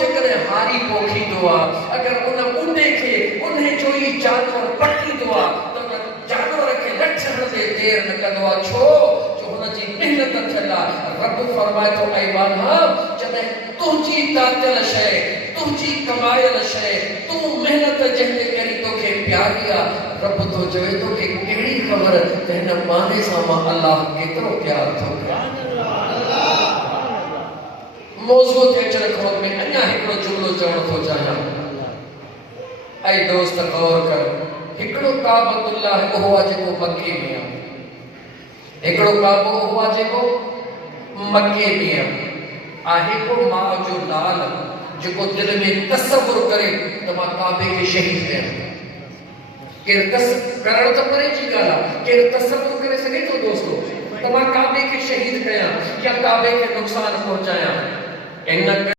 जेकॾहिं हारी पोखी दुआ अगर उन बूटे के उन्हें जो ही जानवर पटी दुआ तो जानवर के लक्षण से देर न कंदो छो जो हुन जी मेहनत थला रब फरमाए तो ऐवान जॾहिं तुंहिंजी तातल शइ तुंहिंजी कमायल शइ तू मेहनत जंहिंजे करी तोखे प्यारी आहे रब तो चवे तो कि कहिड़ी ख़बर त हिन माने सां मां अल्लाह केतिरो प्यार थो कयां। मौज़ू ते अचण खां में अञा हिकिड़ो जुमिलो चवण थो चाहियां। ऐं दोस्त गौर कर हिकिड़ो काबतुल्लाह उहो आहे जेको मके में आहे हिकिड़ो काबो उहो आहे जेको मके में आहे को माउ जो लाल जेको दिल में तसव्वुर करे त मां काबे खे शहीद कयां। केरु करण त परे जी ॻाल्हि आहे केरु तसव्वुर करे सघे थो दोस्तो त मां काबे खे शहीद कयां या काबे खे नुक़सान पहुचायां। इन